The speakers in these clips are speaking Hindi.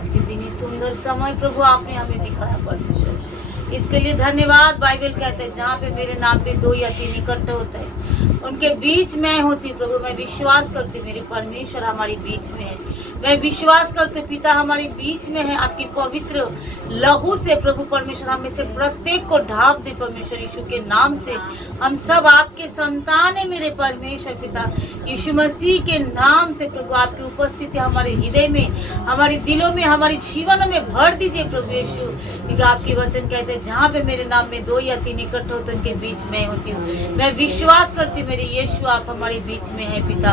आज के दिन ही सुंदर समय प्रभु आपने हमें दिखाया परमेश्वर, इसके लिए धन्यवाद। बाइबल कहते हैं जहाँ पे मेरे नाम पे 2 या 3 इकट्ठे होते हैं उनके बीच मैं होती। प्रभु मैं विश्वास करती मेरे परमेश्वर हमारे बीच में है। मैं विश्वास करते पिता हमारे बीच में है। आपकी पवित्र लहू से प्रभु परमेश्वर हमें से प्रत्येक को ढाप दे परमेश्वर यीशु के नाम से। हम सब आपके संतान है मेरे परमेश्वर पिता यीशु मसीह के नाम से। प्रभु आपकी उपस्थिति हमारे हृदय में, हमारे दिलों में, हमारे जीवनों में भर दीजिए प्रभु यीशु, क्योंकि आपकी वचन कहते हैं जहाँ पे मेरे नाम में 2 या 3 इकट्ठे होते उनके बीच में होती हूँ। मैं विश्वास करती मेरे यीशु आप हमारे बीच में है पिता।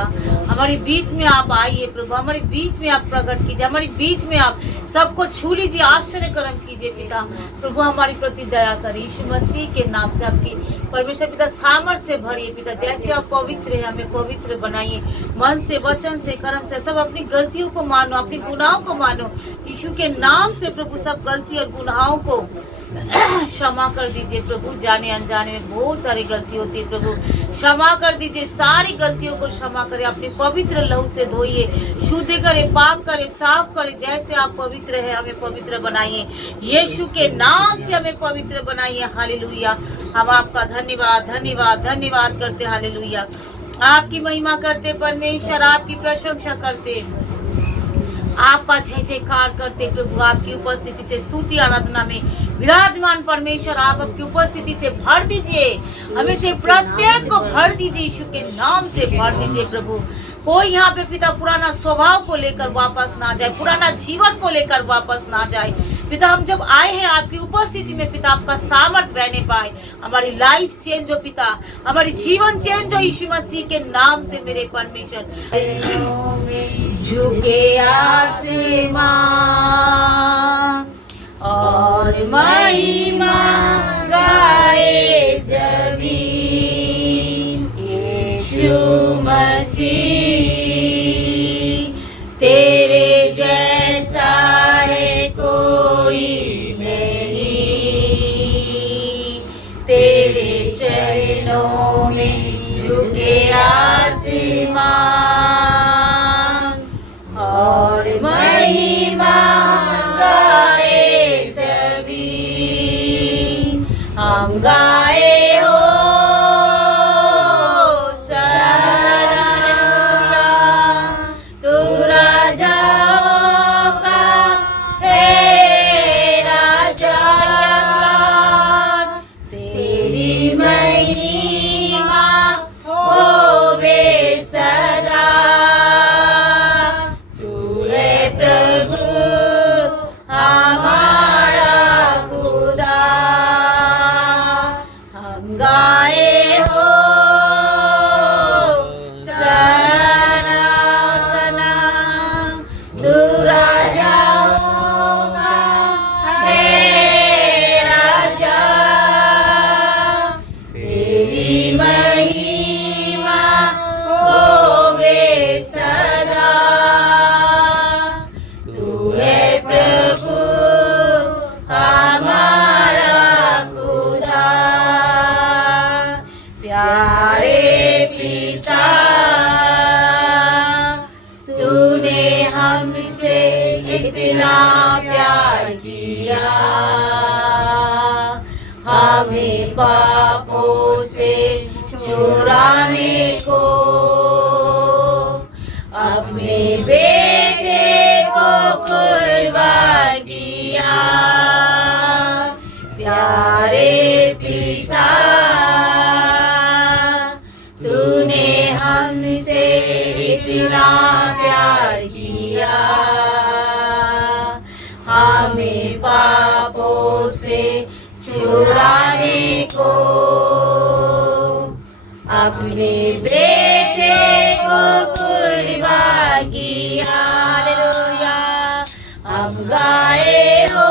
हमारे बीच में आप आइए प्रभु, हमारे बीच में आप प्रकट कीजिए, हमारे बीच में आप सबको छू लीजिए, आश्चर्य कर्म कीजिए पिता। प्रभु हमारी प्रति दया करिए यीशु मसीह के नाम से। आपकी परमेश्वर पिता सामर्थ्य से भरिए पिता। जैसे आप पवित्र है हमें पवित्र बनाइए, मन से, वचन से, कर्म से। सब अपनी गलतियों को मानो, अपनी गुनाहों को मानो यीशु के नाम से। प्रभु सब गलती और गुनाहों को क्षमा कर दीजिए प्रभु। जाने अनजाने में बहुत सारी गलती होती है प्रभु, क्षमा कर दीजिए। सारी गलतियों को क्षमा करें, अपने पवित्र लहू से धोइए, शुद्ध करे, पाक करे, साफ करे। जैसे आप पवित्र है हमें पवित्र बनाइए यीशु के नाम से। हमें पवित्र बनाइए। हालेलुया। हम आपका धन्यवाद धन्यवाद धन्यवाद करते। हालेलुया। आपकी महिमा करते परमेश्वर, आपकी प्रशंसा करते, आपका जय जयकार करते प्रभु। आपकी उपस्थिति से स्तुति आराधना में विराजमान परमेश्वर आप आपकी उपस्थिति से भर दीजिए, हमें से प्रत्येक को भर दीजिए यीशु के नाम से भर दीजिए प्रभु। कोई यहाँ पे पिता पुराना स्वभाव को लेकर वापस ना जाए, पुराना जीवन को लेकर वापस ना जाए पिता। हम जब आए हैं आपकी उपस्थिति में पिता, आपका सामर्थ बहने पाए, हमारी लाइफ चेंज हो पिता, हमारी जीवन चेंज हो यीशु मसीह के नाम से मेरे परमेश्वर। झुके आसमां और महिमा गाए जमीन, यीशु मसीह तेरे जैसा है कोई नहीं। तेरे चरणों में झुके आसमां और महिमा गाए सभी। हम गाए हो इतना प्यार किया, हमें पापों से छुड़ाने को अपने बेटे को कुर्बान किया। प्यारे पिता तूने हमसे इतना प्यार किया, हमें पापों से छुड़ाने को अपने बेटे को कुर्बान किया। हालेलुया। हम गाए हो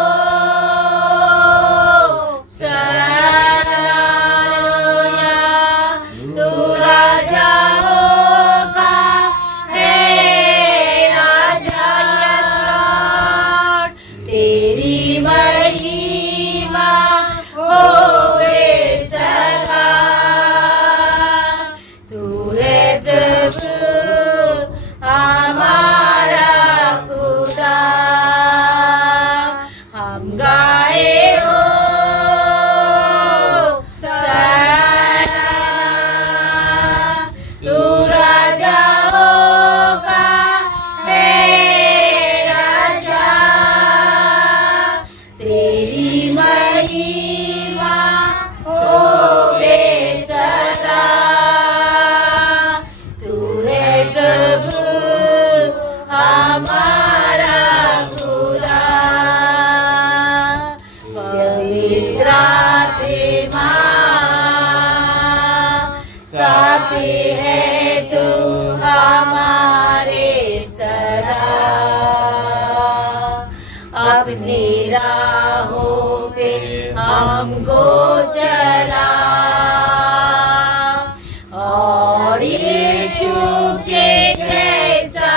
हमारा साथ है तू हमारे सदा, अपनी राहों पे हमको चला, और यीशु के जैसा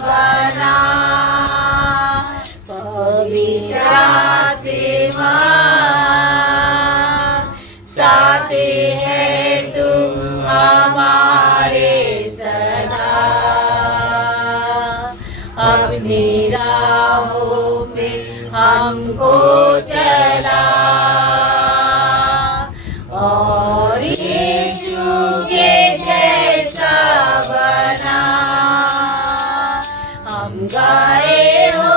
बना, पवित्र आत्मा साथ है तू हमारे सदा, अपनी राहों पे हमको चला, और यीशु के जैसा बना, हम गाए हो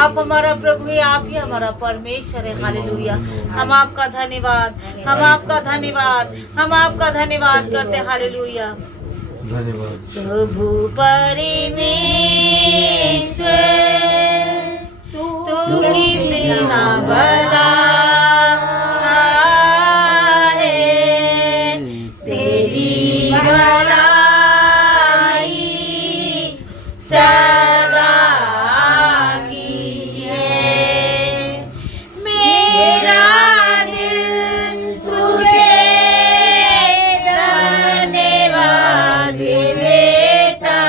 आप हमारा प्रभु है, आप ही हमारा परमेश्वर है। हालेलुया। हम आपका धन्यवाद, हम आपका धन्यवाद, हम आपका धन्यवाद करते। हालेलुया। धन्यवाद प्रभु परमेश्वर, तू कितना भला है, तेरी भलाई सदा की है। मेरा दिल तुझे धन्यवाद देता,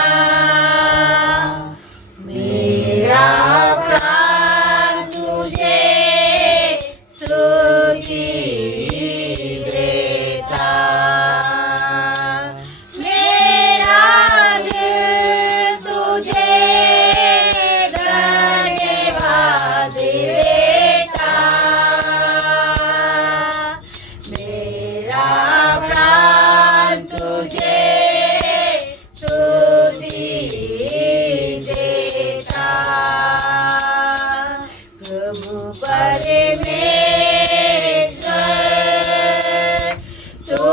मेरा प्राण तुझे स्तुति देता, मेरा दिल तुझे धन्यवाद देता, मेरा प्राण तुझे स्तुति देता। प्रभु परमेश्वर, तू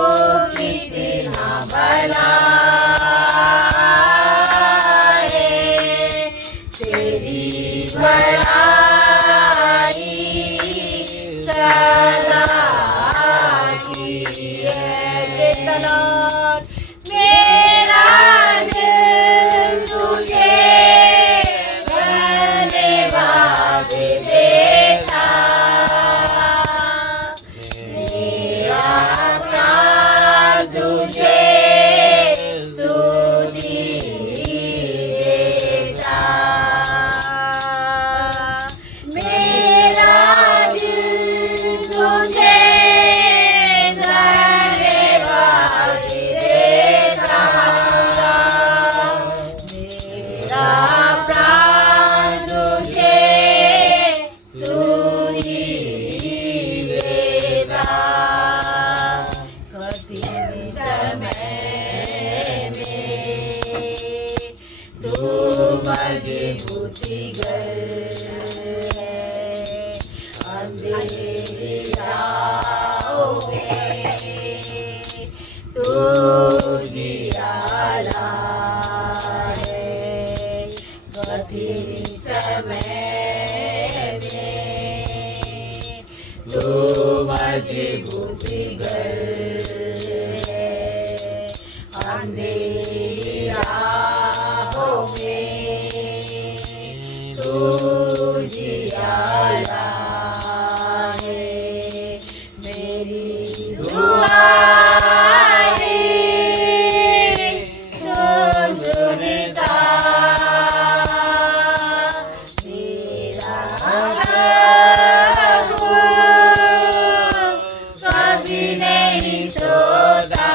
कितना भला है, तेरी भलाई सदा की है। बेतनार मेरा दिल तुझे धन्यवाद देता, मेरा प्राण तुझे स्तुति देता, मेरा दिल तुझे धन्यवाद देता, मेरा प्राण तुझे स्तुति देता। कठिन समय में तू मजबूती गर है, अंधेरी राहों में तू जियाला है। कठिन समय में तू मजबूती गर है, अंधेरी राहों में तू जियाला है। मेरी दुआएं तू सुनता, मेरा प्रभु कभी नहीं सोता,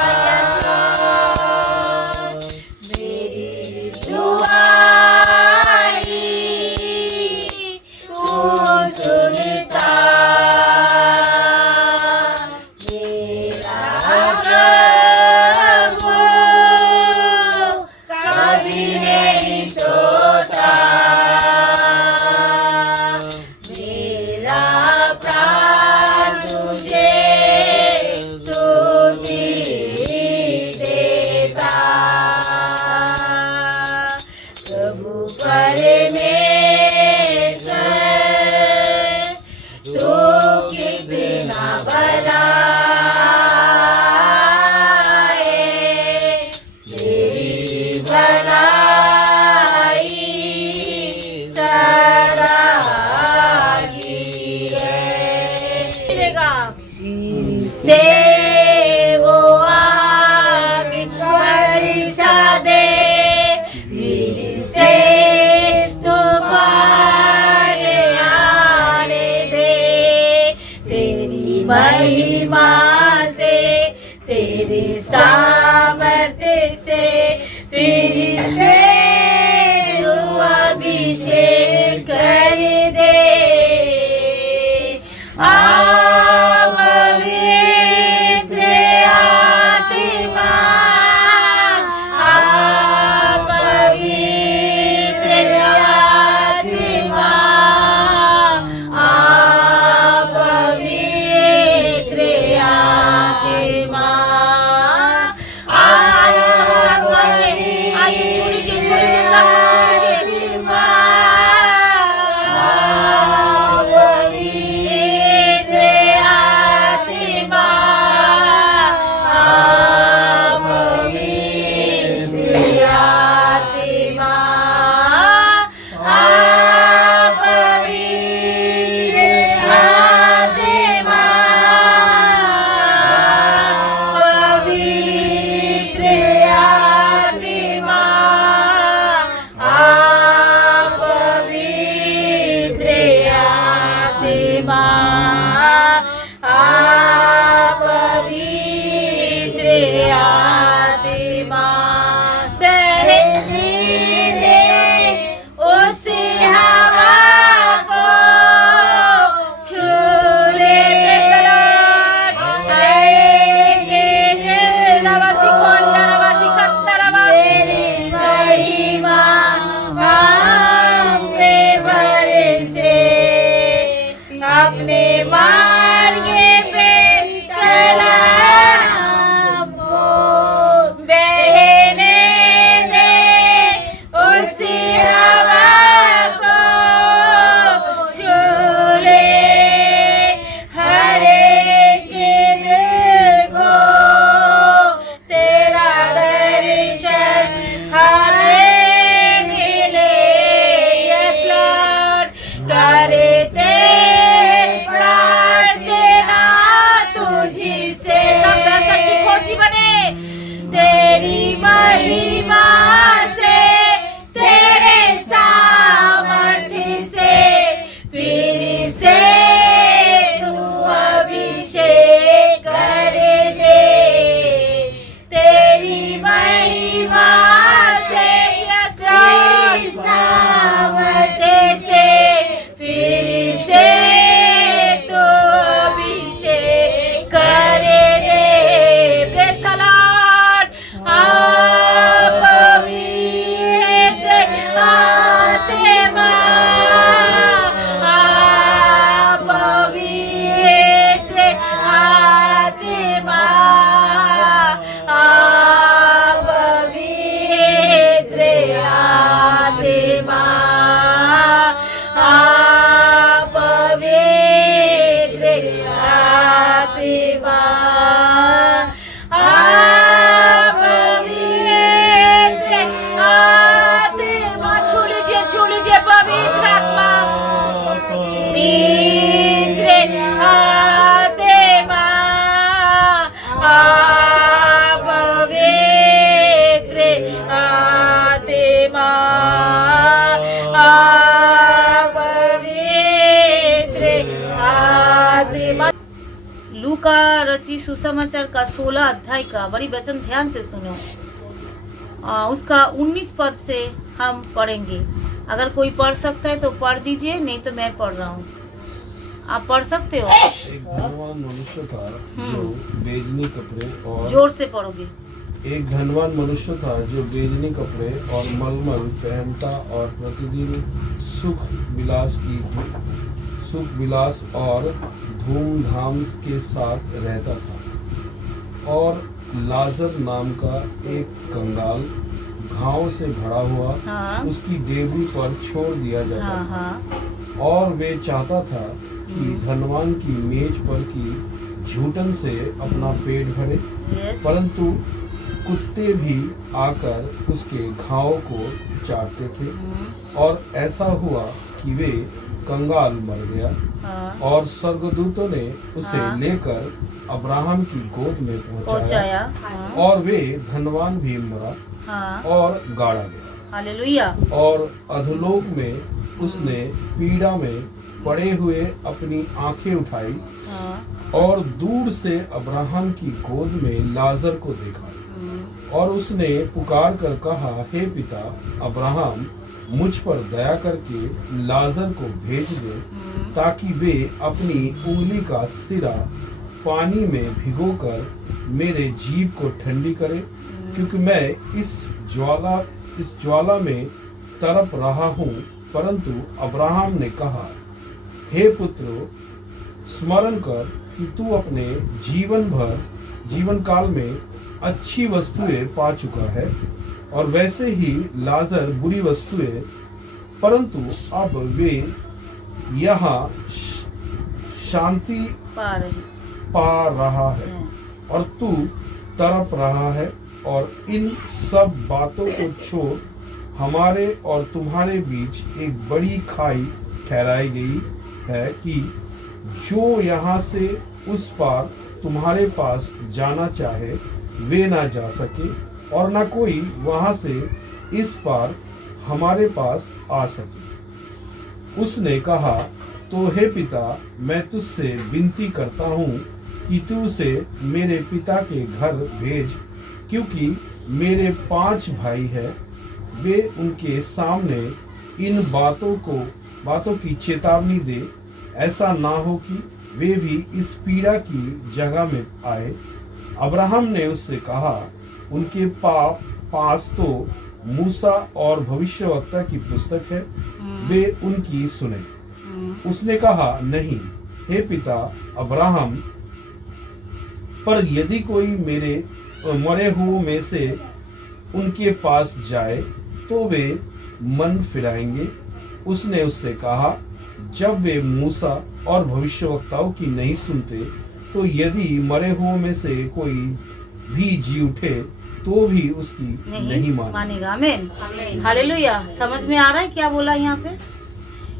सुसमाचार का 16 अध्याय का बड़ी वचन ध्यान से सुनो। उसका 19 पद से हम पढ़ेंगे। अगर कोई पढ़ सकता है तो पढ़ दीजिए, नहीं तो मैं पढ़ रहा हूँ। आप पढ़ सकते हो। एक धनवान मनुष्य था जो बेजनी कपड़े और जोर से पढ़ोगे। एक धनवान मनुष्य था जो बेजनी कपड़े और मलमल पहनता और प्रतिदिन सुख विलास और धूमधाम के साथ रहता था। और लाजर नाम का एक कंगाल घाव से भरा हुआ हाँ। उसकी डेवरी पर छोड़ दिया जाता हाँ, था। हाँ। और वे चाहता था कि धनवान की मेज पर की झूठन से अपना पेट भरे, परंतु कुत्ते भी आकर उसके घाव को चाटते थे। और ऐसा हुआ कि वे कंगाल मर गया। हाँ। और स्वर्गदूतों ने उसे हाँ। लेकर अब्राहम की गोद में पहुंचाया। पहुंचाया। और वे धनवान भी मरा हाँ। और गाड़ा गया। हालेलुया। और अधोलोक में उसने पीड़ा में पड़े हुए अपनी आंखें उठाई हाँ। और दूर से अब्राहम की गोद में लाजर को देखा। और उसने पुकार कर कहा, हे पिता अब्राहम, मुझ पर दया करके लाजर को भेज दे, ताकि वे अपनी उंगली का सिरा पानी में भिगोकर मेरे जीभ को ठंडी करे, क्योंकि मैं इस ज्वाला में तड़प रहा हूँ। परंतु अब्राहम ने कहा, हे पुत्र, स्मरण कर कि तू अपने जीवन काल में अच्छी वस्तुएं पा चुका है, और वैसे ही लाजर बुरी वस्तुएं, परंतु अब वे यहाँ शांति पा रहा है और तू तड़प रहा है। और इन सब बातों को छोड़ हमारे और तुम्हारे बीच एक बड़ी खाई ठहराई गई है कि जो यहाँ से उस पार तुम्हारे पास जाना चाहे वे ना जा सके, और ना कोई वहाँ से इस पार हमारे पास आ सके। उसने कहा, तो हे पिता, मैं तुझसे विनती करता हूँ कि तू उसे मेरे पिता के घर भेज, क्योंकि मेरे 5 भाई हैं। वे उनके सामने इन बातों की चेतावनी दे, ऐसा ना हो कि वे भी इस पीड़ा की जगह में आए। अब्राहम ने उससे कहा, उनके पास तो मूसा और भविष्यवक्ता की पुस्तक है, वे उनकी सुने। उसने कहा, नहीं हे पिता अब्राहम, पर यदि कोई मेरे मरे हुओं में से उनके पास जाए तो वे मन फिराएंगे। उसने उससे कहा, जब वे मूसा और भविष्यवक्ताओं की नहीं सुनते, तो यदि मरे हुओं में से कोई भी जी उठे तो भी उसकी नहीं मानेगा। आमीन, हालेलुया। समझ में आ रहा है क्या बोला यहाँ पे?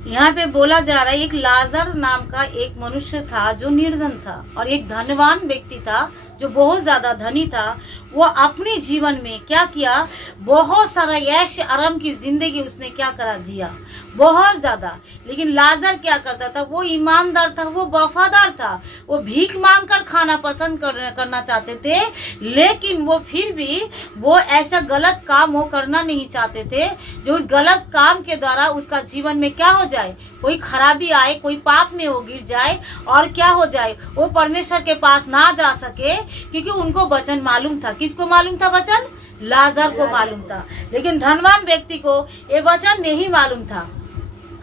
यहाँ पे बोला जा रहा है, एक लाजर नाम का एक मनुष्य था जो निर्धन था, और एक धनवान व्यक्ति था जो बहुत ज्यादा धनी था। वो अपने जीवन में क्या किया, बहुत सारा ऐश आराम की जिंदगी उसने क्या करा, जिया बहुत ज्यादा। लेकिन लाजर क्या करता था, वो ईमानदार था, वो वफादार था। वो भीख मांग कर खाना पसंद करना चाहते थे, लेकिन वो फिर भी वो ऐसा गलत काम वो करना नहीं चाहते थे जो उस गलत काम के द्वारा उसका जीवन में क्या हो जाए, कोई खराबी आए, कोई पाप में वो गिर जाए, और क्या हो जाए, वो परमेश्वर के पास ना जा सके। क्योंकि उनको वचन मालूम था। किसको मालूम था वचन? लाजर को मालूम था। लेकिन धनवान व्यक्ति को ये वचन नहीं मालूम था।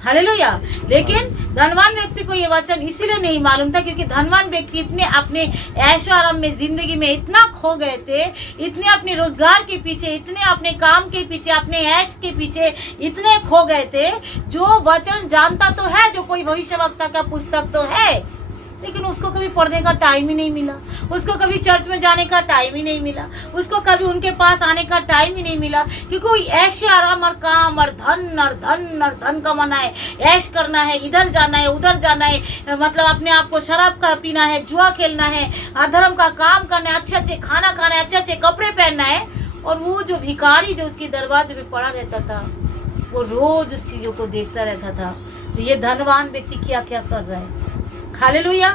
हालेलुया। लेकिन धनवान व्यक्ति को ये वचन इसीलिए नहीं मालूम था क्योंकि धनवान व्यक्ति अपने ऐशो आराम में जिंदगी में इतना खो गए थे, इतने अपने रोजगार के पीछे, इतने अपने काम के पीछे, अपने ऐश के पीछे इतने खो गए थे। जो वचन जानता तो है, जो कोई भविष्यवक्ता का पुस्तक तो है, लेकिन उसको कभी पढ़ने का टाइम ही नहीं मिला, उसको कभी चर्च में जाने का टाइम ही नहीं मिला, उसको कभी उनके पास आने का टाइम ही नहीं मिला। क्योंकि कोई ऐश आराम और काम और धन कमाना है, ऐश करना है, इधर जाना है, उधर जाना है, मतलब अपने आप को शराब का पीना है, जुआ खेलना है, अधर्म का काम करना है, अच्छे अच्छे खाना खाना है, अच्छे अच्छे कपड़े पहनना है। और वो जो भिखारी जो उसके दरवाजे पे पड़ा रहता था, वो रोज उस चीज़ों को देखता रहता था। तो ये धनवान व्यक्ति क्या क्या कर रहा है। हालेलुया।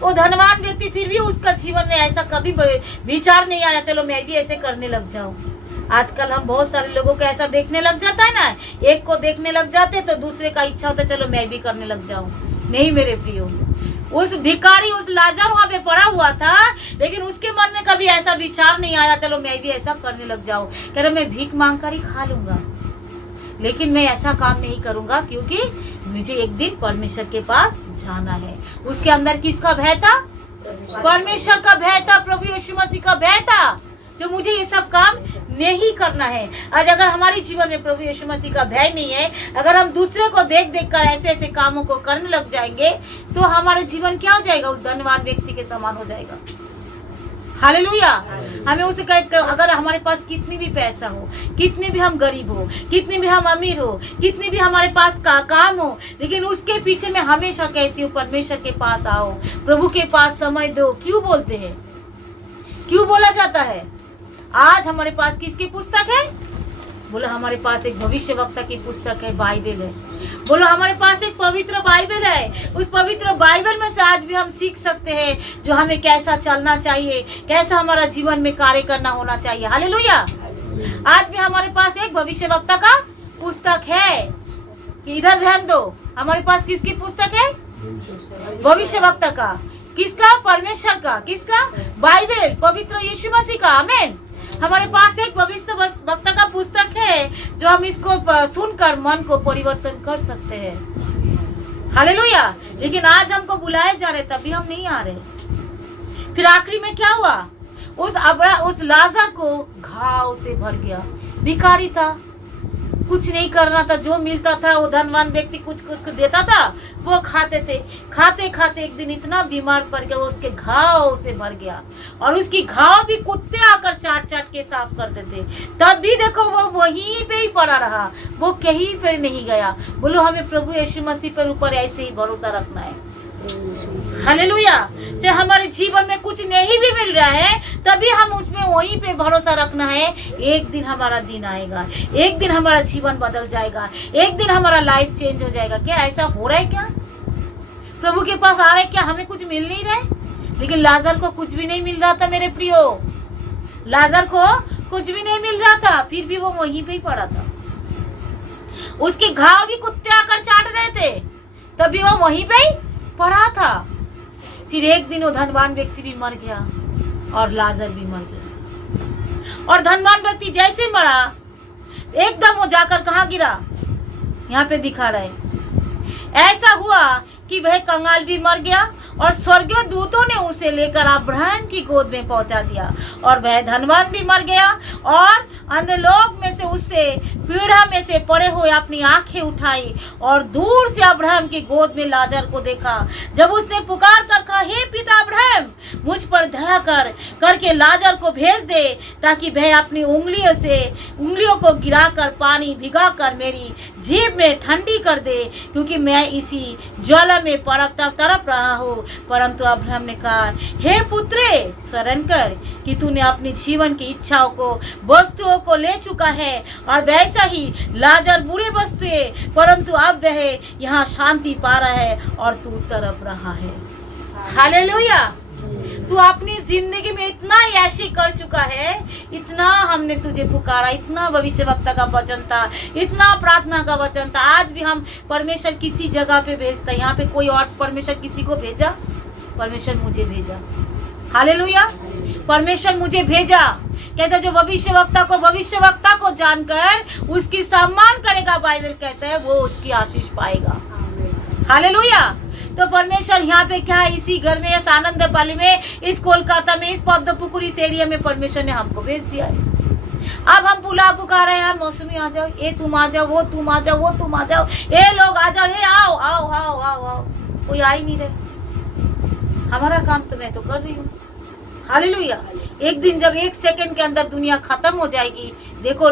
वो धनवान व्यक्ति फिर भी उसका जीवन में ऐसा कभी विचार नहीं आया चलो मैं भी ऐसे करने लग जाऊं। आजकल हम बहुत सारे लोगों को ऐसा देखने लग जाता है ना, एक को देखने लग जाते तो दूसरे का इच्छा होता चलो मैं भी करने लग जाऊं। नहीं मेरे प्रियो, उस भिखारी उस लाजर वहां पे पड़ा हुआ था, लेकिन उसके मन में कभी ऐसा विचार नहीं आया चलो मैं भी ऐसा करने लग जाऊं। कह रहा मैं भीख मांग कर ही खा लूंगा, लेकिन मैं ऐसा काम नहीं करूंगा क्योंकि मुझे एक दिन परमेश्वर के पास जाना है। उसके अंदर किसका भय था? परमेश्वर का भय था, प्रभु यीशु मसीह का भय था, जो मुझे ये सब काम नहीं करना है। आज अगर हमारे जीवन में प्रभु यीशु मसीह का भय नहीं है, अगर हम दूसरे को देख देख कर ऐसे ऐसे कामों को करने लग जाएंगे तो हमारा जीवन क्या हो जाएगा? उस धनवान व्यक्ति के समान हो जाएगा। हालेलुया। हमें उसे कहे अगर हमारे पास कितनी भी पैसा हो, कितने भी हम गरीब हो, कितनी भी हम अमीर हो, कितनी भी हमारे पास काम हो, लेकिन उसके पीछे मैं हमेशा कहती हूँ परमेश्वर के पास आओ, प्रभु के पास समय दो। क्यों बोलते हैं, क्यों बोला जाता है? आज हमारे पास किसकी पुस्तक है? बोलो हमारे पास एक भविष्यवक्ता की पुस्तक है, बाइबल है। बोलो हमारे पास एक पवित्र बाइबल है। उस पवित्र बाइबल में से आज भी हम सीख सकते हैं जो हमें कैसा चलना चाहिए, कैसा हमारा जीवन में कार्य करना होना चाहिए। हालेलुया। आज भी हमारे पास एक भविष्यवक्ता का पुस्तक है। कि इधर ध्यान दो, हमारे पास किसकी पुस्तक है? भविष्यवक्ता का। किसका? परमेश्वर का। किसका? बाइबल, पवित्र यीशु मसीह का। आमीन। हमारे पास एक भविष्य वक्ता का पुस्तक है जो हम इसको सुनकर मन को परिवर्तन कर सकते हैं। हालेलुया। लेकिन आज हमको बुलाए जा रहे तभी हम नहीं आ रहे। फिर आखिरी में क्या हुआ? उस लाजर को घाव से भर गया। भिखारी था, कुछ नहीं करना था, जो मिलता था वो धनवान व्यक्ति कुछ कुछ देता था, वो खाते थे। खाते खाते एक दिन इतना बीमार पड़ गया, वो उसके घाव से भर गया और उसकी घाव भी कुत्ते आकर चाट चाट के साफ करते थे। तब भी देखो वो वहीं पे ही पड़ा रहा, वो कहीं पर नहीं गया। बोलो हमें प्रभु यीशु मसीह पर ऊपर ऐसे ही भरोसा रखना है। हालेलुया। चाहे हमारे जीवन में कुछ नहीं भी मिल रहा है तभी हम उसमें वहीं पे भरोसा रखना है। एक दिन हमारा दिन आएगा, एक दिन हमारा जीवन बदल जाएगा, एक दिन हमारा लाइफ चेंज हो जाएगा। क्या ऐसा हो रहा है? क्या प्रभु के पास आ रहे? क्या हमें कुछ मिल नहीं रहा है? लेकिन लाजर को कुछ भी नहीं मिल रहा था मेरे प्रियो, लाजर को कुछ भी नहीं मिल रहा था, फिर भी वो वहीं पे ही पड़ा था। उसके घाव भी कुत्ते आकर चाट रहे थे, तभी वो वहीं पे ही पड़ा था। फिर एक दिन वो धनवान व्यक्ति भी मर गया और लाजर भी मर गया। और धनवान व्यक्ति जैसे मरा एकदम वो जाकर कहाँ गिरा? यहाँ पे दिखा रहा है। ऐसा हुआ कि वह कंगाल भी मर गया और स्वर्गीय दूतों ने उसे लेकर अब्राहम की गोद में पहुंचा दिया। और वह धनवान भी मर गया और अंधलोक में से उससे पीढ़ा में से पड़े हुए अपनी आंखें उठाई और दूर से अब्राहम की गोद में लाजर को देखा। जब उसने पुकार कर कहा, हे पिता अब्राहम, मुझ पर दया करके लाजर को भेज दे ताकि वह अपनी उंगलियों को गिराकर पानी भिगाकर मेरी जीभ में ठंडी कर दे, क्योंकि मैं इसी ज्वाला में तड़प रहा हूँ। परंतु अब्राहम ने कहा, हे पुत्रे, स्मरण कर कि तूने अपनी जीवन की इच्छाओं को वस्तुओं को ले चुका है और वैसा ही लाजर बुरे वस्तुएं, परंतु अब वह यहाँ शांति पा रहा है और तू तड़प रहा है। हालेलुया। तू अपनी जिंदगी में इतना याशी कर चुका है, इतना हमने तुझे पुकारा, इतना भविष्यवक्ता का वचन था, इतना प्रार्थना का वचन था। आज भी हम परमेश्वर किसी जगह पे भेजता है। यहाँ पे कोई और परमेश्वर किसी को भेजा? परमेश्वर मुझे भेजा। हालेलुया। परमेश्वर मुझे भेजा। कहता जो भविष्यवक्ता को जानकर उसकी सम्मान करेगा, बाइबल कहता है वो उसकी आशीष पाएगा। हालेलुया। तो परमेश्वर यहाँ पे क्या है? इसी घर में, इस आनंद पाली में, इस कोलकाता में, इस पद्मपुकुरी इस एरिया में परमेश्वर ने हमको भेज दिया है। अब हम पुकार रहे हैं, मौसमी आ जाओ, ये तुम आ जाओ, वो तुम आ जाओ, वो तुम आ जाओ, ये लोग आ जाओ, ये आओ आओ आओ आओ आओ। कोई आ ही नहीं रहे। हमारा काम तो मैं तो कर रही हूँ। हालेलुया। एक दिन जब 1 सेकंड के अंदर दुनिया खत्म हो जाएगी, देखो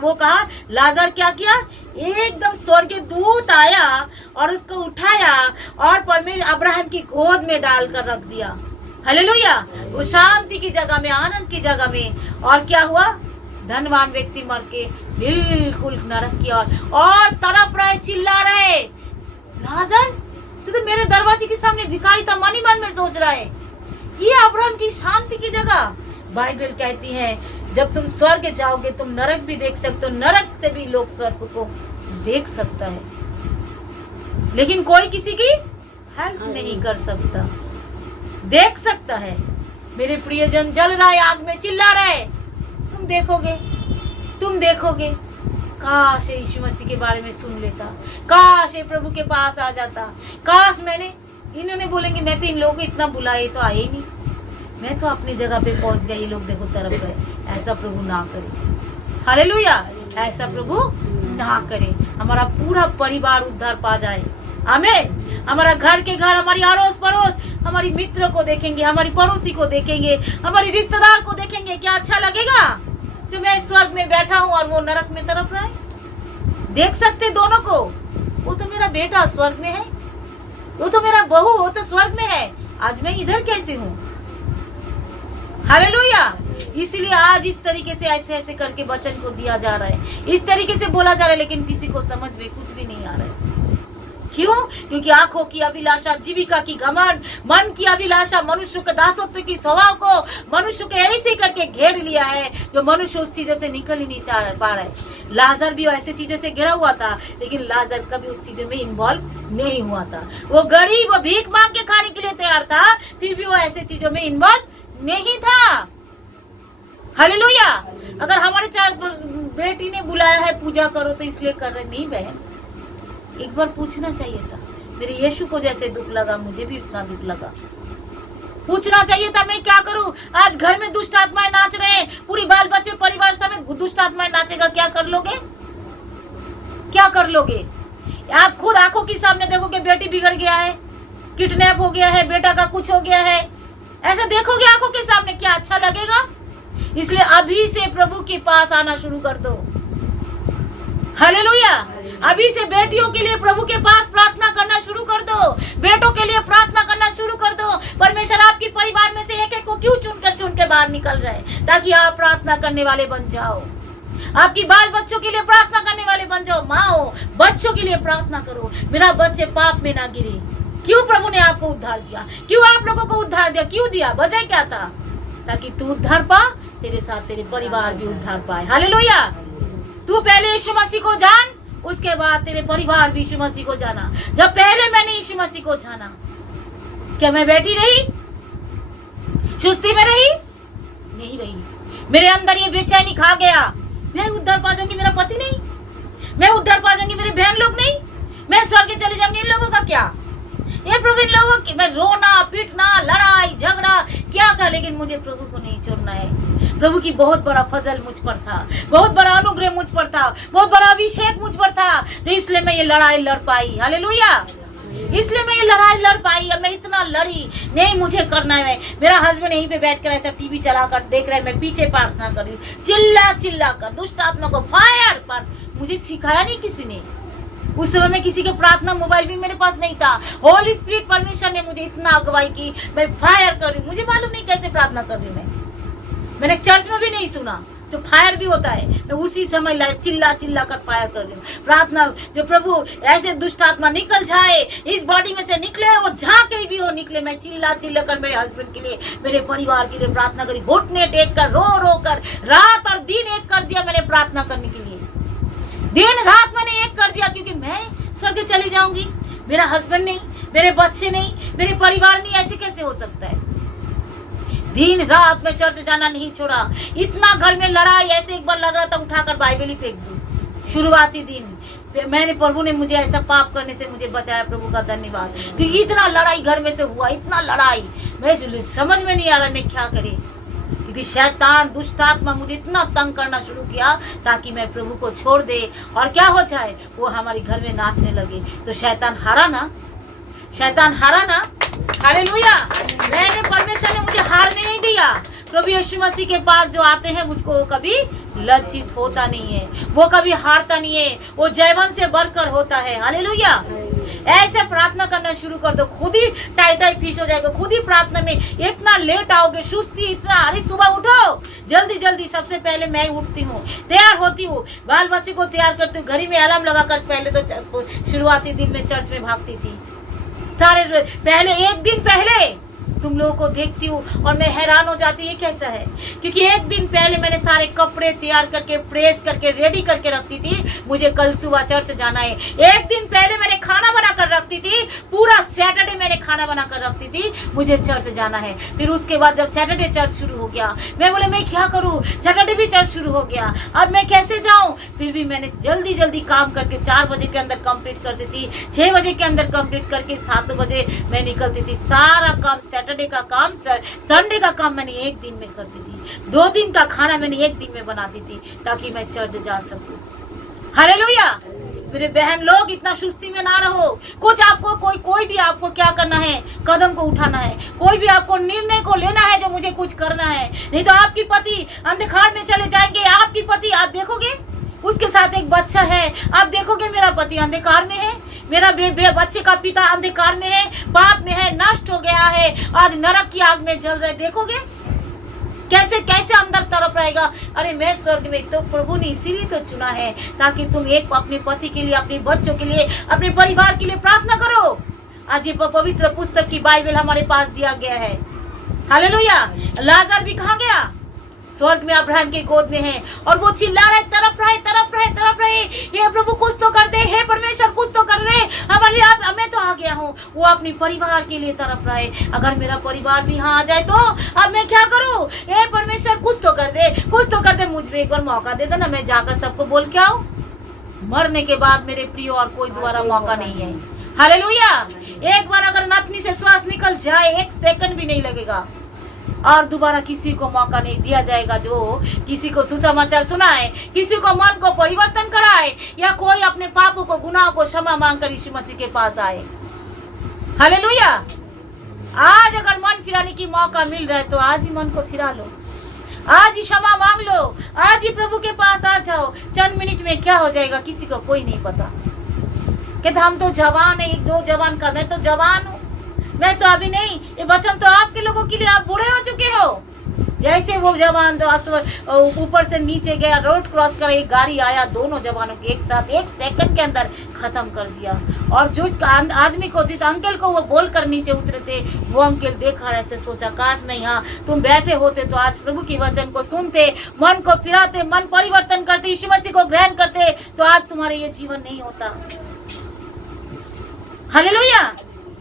वो कहा, लाजर क्या किया? एकदम स्वर्गीय दूत आया और उसको उठाया और परमेश्वर अब्राहम की गोद में डालकर रख दिया। हालेलुया। वो शांति की जगह में, आनंद की जगह में। और क्या हुआ? धनवान व्यक्ति मर के बिल्कुल नरक की और तड़प रहे, चिल्ला रहे, लाजर तू तो मेरे दरवाजे के सामने भिखारी था, मन ही मन में सोच रहा है ये अब्राहम की शांति की जगह। बाइबल कहती है जब तुम स्वर्ग जाओगे तुम नरक भी देख सकते हो, नरक से भी लोग स्वर्ग को देख सकता है, लेकिन कोई किसी की हेल्प नहीं कर सकता। देख सकता है मेरे प्रियजन जल रहा है, आग में चिल्ला रहा है, तुम देखोगे। काश यीशु मसीह के बारे में सुन लेता, काश ये प्रभु के पास आ जाता, काश इन्होंने बोलेंगे मैं तो इन लोगों को इतना बुलाए तो आए ही नहीं, मैं तो अपनी जगह पे पहुंच गया, ये लोग देखो तरफ गए। ऐसा प्रभु ना करे, हालेलुया, ऐसा प्रभु ना करे। हमारा पूरा परिवार उद्धार पा जाए, आमीन। हमारा घर के घर, हमारी अड़ोस पड़ोस, हमारी मित्र को देखेंगे, हमारी पड़ोसी को देखेंगे, हमारी रिश्तेदार को देखेंगे, क्या अच्छा लगेगा जो मैं स्वर्ग में बैठा हूँ और वो नरक में तरफ रहा है। देख सकते दोनों को, वो तो मेरा बेटा स्वर्ग में है, वो तो मेरा बहू, वो तो स्वर्ग में है, आज मैं इधर कैसे हूँ, हालेलुया। इसीलिए आज इस तरीके से ऐसे ऐसे करके वचन को दिया जा रहा है, इस तरीके से बोला जा रहा है, लेकिन किसी को समझ में कुछ भी नहीं आ रहा है। क्यों? क्योंकि आंखों की अभिलाषा, जीविका की घमंड, मन की अभिलाषा मनुष्य के दासत्व की स्वभाव को मनुष्य के ऐसे करके घेर लिया है जो मनुष्य उस चीजों से निकल ही नहीं पा रहा है। लाजर भी ऐसे चीजों से घिरा हुआ था, लेकिन लाजर कभी उस चीजों में इन्वॉल्व नहीं हुआ था। वो गरीब, वो भीख मांग के खाने के लिए तैयार था, फिर भी वो ऐसे चीजों में इन्वॉल्व नहीं था, हालेलुया। अगर हमारे चार बेटी ने बुलाया है पूजा करो तो इसलिए कर रहे नहीं बहन, एक बार पूछना चाहिए था। मेरे यीशु को जैसे दुख लगा मुझे भी उतना दुख लगा, पूछना चाहिए था मैं क्या करूं। आज घर में दुष्ट आत्माएं नाच रहे हैं, पूरी बाल बच्चे परिवार समेत दुष्ट आत्माएं नाचेगा, क्या कर लोगे, क्या कर लोगे। आप खुद आंखों के सामने देखोगे बेटी बिगड़ गया है, किडनैप हो गया है, बेटा का कुछ हो गया है, ऐसा देखोगे आंखों के सामने, क्या अच्छा लगेगा। इसलिए अभी से प्रभु के पास आना शुरू कर दो, हालेलुया। अभी से बेटियों के लिए प्रभु के पास प्रार्थना करना शुरू कर दो, बेटों के लिए प्रार्थना करना शुरू कर दो। परमेश्वर आपकी परिवार में से एक एक को क्यों चुन के बाहर निकल रहे हैं, ताकि आप प्रार्थना करने वाले बन जाओ, आपकी बाल बच्चों के लिए प्रार्थना करने वाले बन जाओ। माँ हो, बच्चों के लिए प्रार्थना करो, मेरा बच्चे पाप में ना गिरे। क्यों प्रभु ने आपको उद्धार दिया, क्यों आप लोगों को उद्धार दिया, क्यों दिया, वजह क्या था, ताकि तू उद्धार पा, तेरे साथ तेरे परिवार भी उद्धार पाए, हालेलुया। तू पहले यीशु मसीह को जान, उसके बाद तेरे परिवार भी यीशु मसीह को जाना। जब पहले मैंने यीशु मसीह को जाना, क्या मैं बैठी रही, सुस्ती में रही, नहीं रही। मेरे अंदर ये बेचैनी खा गया, मैं उद्धार पा जाऊंगी, मेरा पति नहीं, मैं उद्धार पा जाऊंगी, मेरे बहन लोग नहीं, मैं स्वर्ग चले जाऊंगी, इन लोगों का क्या, ये प्रभु इन लोगों की, मैं रोना पीटना लड़ाई झगड़ा क्या कर, लेकिन मुझे प्रभु को नहीं छोड़ना है। प्रभु की बहुत बड़ा फजल मुझ पर था, बहुत बड़ा अनुग्रह मुझ पर था, बहुत बड़ा अभिषेक मुझ पर था, तो इसलिए मैं ये लड़ाई लड़ पाई, हालेलुया। इसलिए मैं ये लड़ाई लड़ पाई। अब मैं इतना लड़ी, नहीं मुझे करना है। मेरा हस्बैंड यहीं पे बैठ कर ऐसा टीवी चला कर देख रहे हैं, मैं पीछे प्रार्थना कर रही हूँ, चिल्ला चिल्ला कर दुष्ट आत्मा को फायर पर। मुझे सिखाया नहीं किसी ने, उस समय में किसी के प्रार्थना मोबाइल भी मेरे पास नहीं था। होली स्पिरिट परमेश्वर ने मुझे इतना अगुवाई की, मैं फायर कर रही हूँ, मुझे मालूम नहीं कैसे प्रार्थना कर रही हूँ। मैंने चर्च में भी नहीं सुना जो फायर भी होता है, मैं उसी समय चिल्ला चिल्ला कर फायर कर रही हूँ प्रार्थना। जो प्रभु ऐसे दुष्ट आत्मा निकल जाए, इस बॉडी में से निकले, वो जहाँ कहीं भी हो निकले, मैं चिल्ला चिल्ला कर मेरे हस्बैंड के लिए, मेरे परिवार के लिए प्रार्थना करी, घुटने टेक कर रो रो कर, रात और दिन एक कर दिया मैंने प्रार्थना करने के लिए, दिन रात मैंने एक कर दिया, क्योंकि मैं स्वर्ग चली जाऊंगी, मेरा हस्बैंड नहीं, मेरे बच्चे नहीं, मेरे परिवार नहीं, ऐसे कैसे हो सकता है। दिन रात में चर्च जाना नहीं छोड़ा, इतना घर में लड़ाई, ऐसे एक बार लग रहा था उठाकर बाइबल ही फेंक दूं। शुरुआती दिन मैंने, प्रभु ने मुझे ऐसा पाप करने से मुझे बचाया, प्रभु का धन्यवाद। क्योंकि इतना लड़ाई घर में से हुआ, इतना लड़ाई, मैं समझ में नहीं आ रहा मैं क्या करें, क्योंकि शैतान दुष्ट आत्मा मुझे इतना तंग करना शुरू किया ताकि मैं प्रभु को छोड़ दे और क्या हो जाए, वो हमारे घर में नाचने लगे। तो शैतान हारा ना, शैतान हारा ना, हालेलुया। मैंने, परमेश्वर ने मुझे हारने नहीं दिया। प्रभु यीशु मसीह के पास जो आते हैं उसको वो कभी लज्जित होता नहीं है, वो कभी हारता नहीं है, वो जयवंत से बढ़कर होता है, हालेलुया। ऐसे प्रार्थना करना शुरू कर दो, खुद ही टाई फिश हो जाएगा। खुद ही प्रार्थना में इतना लेट आओगे, सुस्ती इतना, अरे सुबह उठो जल्दी जल्दी। सबसे पहले मैं उठती हूँ, तैयार होती हूँ, बाल बच्चे को तैयार करती हूँ, घड़ी में अलार्म लगाकर, पहले तो शुरुआती दिन में चर्च में भागती थी, सारे पहले एक दिन पहले तुम लोगों को देखती हूँ और मैं हैरान हो जाती हूँ ये कैसा है, क्योंकि एक दिन पहले मैंने सारे कपड़े तैयार करके प्रेस करके रेडी करके रखती थी, मुझे कल सुबह चर्च जाना है। एक दिन पहले मैंने खाना बना कर रखती थी, पूरा सैटरडे मैंने खाना बना कर रखती थी, मुझे चर्च जाना है। फिर उसके बाद जब सैटरडे चर्च शुरू हो गया, मैं बोले मैं क्या करूँ, सैटरडे भी चर्च शुरू हो गया, अब मैं कैसे जाऊँ। फिर भी मैंने जल्दी जल्दी काम करके 4 बजे के अंदर कंप्लीट करती थी, 6 बजे के अंदर कंप्लीट करके 7 बजे मैं निकलती थी। सारा काम सैटरडे का काम, संडे का काम मैंने एक दिन में करती थी, 2 दिन का खाना मैंने एक दिन में बनाती थी ताकि मैं चर्च जा सकूं। हालेलुया। मेरे बहन लोग इतना सुस्ती में ना रहो। कुछ आपको कोई भी आपको क्या करना है, कदम को उठाना है, कोई भी आपको निर्णय को लेना है जो मुझे कुछ करना है, नहीं तो आपकी पति अंधकार में चले जाएंगे। आपकी पति आप देखोगे उसके साथ एक बच्चा है, आप देखोगे मेरा पति अंधकार में है, मेरा बच्चे का पिता अंधकार में है, पाप में है, नष्ट हो गया है, आज नरक की आग में जल रहे। देखोगे कैसे कैसे अंदर तरफ रहेगा। अरे मैं स्वर्ग में, तो प्रभु ने इसीलिए तो चुना है ताकि तुम एक अपने पति के लिए, अपने बच्चों के लिए, अपने परिवार के लिए प्रार्थना करो। आज ये पवित्र पुस्तक की बाइबल हमारे पास दिया गया है। हालेलुया। लाजर भी कहाँ गया, स्वर्ग में अब्राहम के गोद में है, और वो चिल्ला रहे तरफ रहे तरफ रहे तरफ रहे, हे प्रभु कुछ तो कर दे, हे परमेश्वर कुछ तो कर दे हमारे लिए। मैं तो आ गया हूँ। वो अपनी परिवार के लिए तरफ रहे, अगर मेरा परिवार भी यहाँ आ जाए तो अब मैं क्या करूँ। हे परमेश्वर कुछ तो कर दे, कुछ तो कर दे, मुझे एक बार मौका दे देना, मैं जाकर सबको बोल के आऊँ। मरने के बाद मेरे प्रिय और कोई दोबारा मौका नहीं है। हालेलुया। एक बार अगर नाथनी से श्वास निकल जाए 1 सेकंड भी नहीं लगेगा और दोबारा किसी को मौका नहीं दिया जाएगा जो किसी को सुसमाचार सुनाए, किसी को मन को परिवर्तन कराए, या कोई अपने पापों को, गुनाह को क्षमा मांगकर यीशु मसीह के पास आए। हालेलुया। आज अगर मन फिराने की मौका मिल रहा है तो आज ही मन को फिरा लो, आज ही क्षमा मांग लो, आज ही प्रभु के पास आ जाओ। चंद मिनट में क्या हो जाएगा किसी को कोई नहीं पता। कहते हम तो जवान है, 1-2 जवान का, मैं तो जवान हूँ, मैं तो अभी नहीं। ये वचन तो आपके लोगों के लिए, आप बूढ़े हो चुके हो। जैसे वो जवान तो ऊपर से नीचे गया, रोड क्रॉस कर, एक गाड़ी आया, दोनों जवानों के एक साथ 1 सेकंड के अंदर खत्म कर दिया। और जो इस आदमी को, जिस अंकल को वो बोल कर नीचे उतरे थे, वो अंकल देखा, ऐसे सोचा काश मैं यहाँ तुम बैठे होते तो आज प्रभु की वचन को सुनते, मन को फिराते, मन परिवर्तन करते, यीशु मसीह को ग्रहण करते, तो आज तुम्हारे ये जीवन नहीं होता। हालेलुया।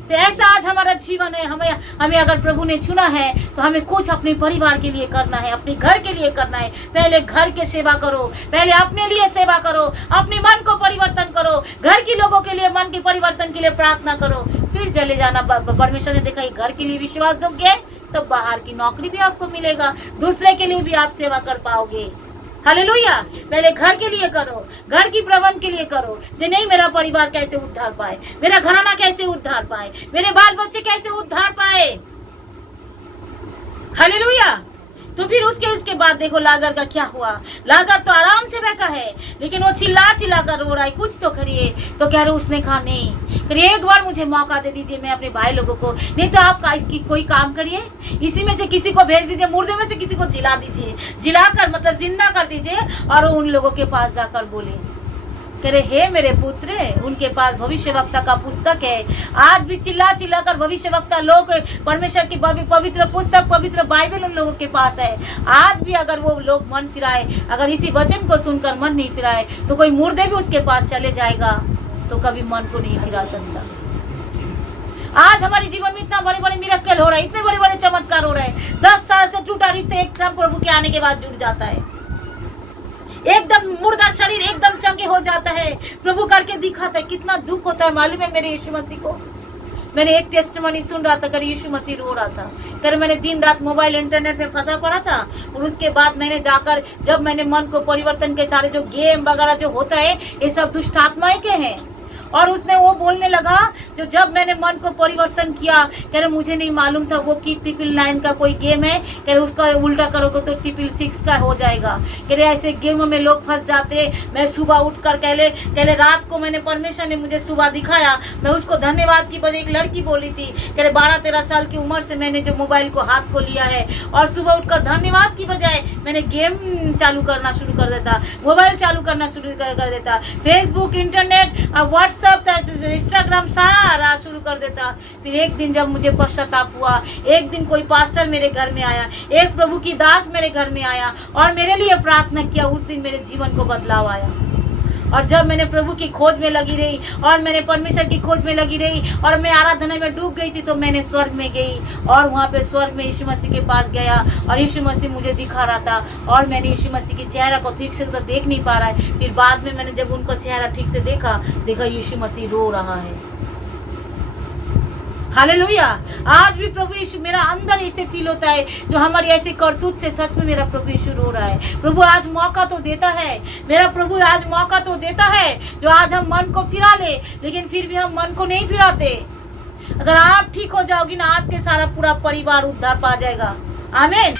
तो ऐसा आज हमारा जीवन है। हमें अगर प्रभु ने चुना है तो हमें कुछ अपने परिवार के लिए करना है, अपने घर के लिए करना है। पहले घर के सेवा करो, पहले अपने लिए सेवा करो, अपने मन को परिवर्तन करो, घर के लोगों के लिए मन के परिवर्तन के लिए प्रार्थना करो, फिर चले जाना। परमेश्वर ने देखा ये घर के लिए विश्वास योग्य है, तब बाहर की नौकरी भी आपको मिलेगा, दूसरे के लिए भी आप सेवा कर पाओगे। हालेलुया। पहले घर के लिए करो, घर की प्रबंध के लिए करो, जो नहीं मेरा परिवार कैसे उद्धार पाए, मेरा घराना कैसे उद्धार पाए, मेरे बाल बच्चे कैसे उद्धार पाए। हालेलुया। तो फिर उसके बाद देखो लाजर का क्या हुआ। लाजर तो आराम से बैठा है, लेकिन वो चिल्ला कर रो रहा है, कुछ तो करिए। तो कह रहे उसने कहा नहीं, करिए एक बार मुझे मौका दे दीजिए, मैं अपने भाई लोगों को, नहीं तो आप कोई काम करिए, इसी में से किसी को भेज दीजिए, मुर्दे में से किसी को जिला दीजिए, जिलाकर मतलब जिंदा कर दीजिए, और उन लोगों के पास जाकर बोले, कह रहे हे मेरे पुत्र, उनके पास भविष्यवक्ता का पुस्तक है। आज भी चिल्ला कर भविष्यवक्ता लोग, परमेश्वर की पवित्र पुस्तक, पवित्र बाइबल उन लोगों के पास है। आज भी अगर वो लोग मन फिराए, अगर इसी वचन को सुनकर मन नहीं फिराए, तो कोई मुर्दे भी उसके पास चले जाएगा तो कभी मन को नहीं फिरा सकता। आज हमारे जीवन में इतना बड़े बड़े मिरेकल हो रहा है, इतने बड़े बड़े चमत्कार हो रहे हैं। 10 साल से टूटा रिश्ते एकदम प्रभु के आने के बाद जुड़ जाता है, एकदम मुर्दा शरीर एकदम चंगे हो जाता है, प्रभु करके दिखाता है। कितना दुख होता है मालूम है मेरे यीशु मसीह को। मैंने एक टेस्टिमनी सुन रहा था, कर यीशु मसीह रो रहा था, कर मैंने दिन रात मोबाइल इंटरनेट में फंसा पड़ा था, और उसके बाद मैंने जाकर जब मैंने मन को परिवर्तन के सारे जो गेम वगैरह जो होता है ये सब दुष्ट आत्माएं के हैं। और उसने वो बोलने लगा, जो जब मैंने मन को परिवर्तन किया, कह रहे मुझे नहीं मालूम था वो कि 999 का कोई गेम है, कह रहे उसका उल्टा करोगे तो 666 का हो जाएगा। कह रहे ऐसे गेमों में लोग फंस जाते। मैं सुबह उठकर कह रहे रात को मैंने, परमेश्वर ने मुझे सुबह दिखाया, मैं उसको धन्यवाद की बजाय एक लड़की बोली थी, कह रहे 12-13 साल की उम्र से मैंने जो मोबाइल को हाथ को लिया है, और सुबह उठकर धन्यवाद की बजाय मैंने गेम चालू करना शुरू कर देता, मोबाइल चालू करना शुरू कर देता, फेसबुक, इंटरनेट, व्हाट्सएप व्हाट्सएप था, इंस्टाग्राम सारा शुरू कर देता। फिर एक दिन जब मुझे पश्चाताप हुआ, एक दिन कोई पास्टर मेरे घर में आया, एक प्रभु की दास मेरे घर में आया और मेरे लिए प्रार्थना किया, उस दिन मेरे जीवन को बदलाव आया। और जब मैंने प्रभु की खोज में लगी रही और मैंने परमेश्वर की खोज में लगी रही और मैं आराधना में डूब गई थी, तो मैंने स्वर्ग में गई और वहाँ पे स्वर्ग में यीशु मसीह के पास गया और यीशु मसीह मुझे दिखा रहा था और मैंने यीशु मसीह की चेहरा को ठीक से तो देख नहीं पा रहा है। फिर बाद में मैंने जब उनका चेहरा ठीक से देखा यीशु मसीह रो रहा है। हालेलुया। आज भी प्रभु यीशु, मेरा अंदर ऐसे फील होता है जो हमारी ऐसी करतूत से सच में मेरा प्रभु यीशु रो रहा है। प्रभु आज मौका तो देता है, मेरा प्रभु आज मौका तो देता है जो आज हम मन को फिरा ले, लेकिन फिर भी हम मन को नहीं फिराते। अगर आप ठीक हो जाओगी ना, आपके सारा पूरा परिवार उद्धार पा जाएगा। आमीन।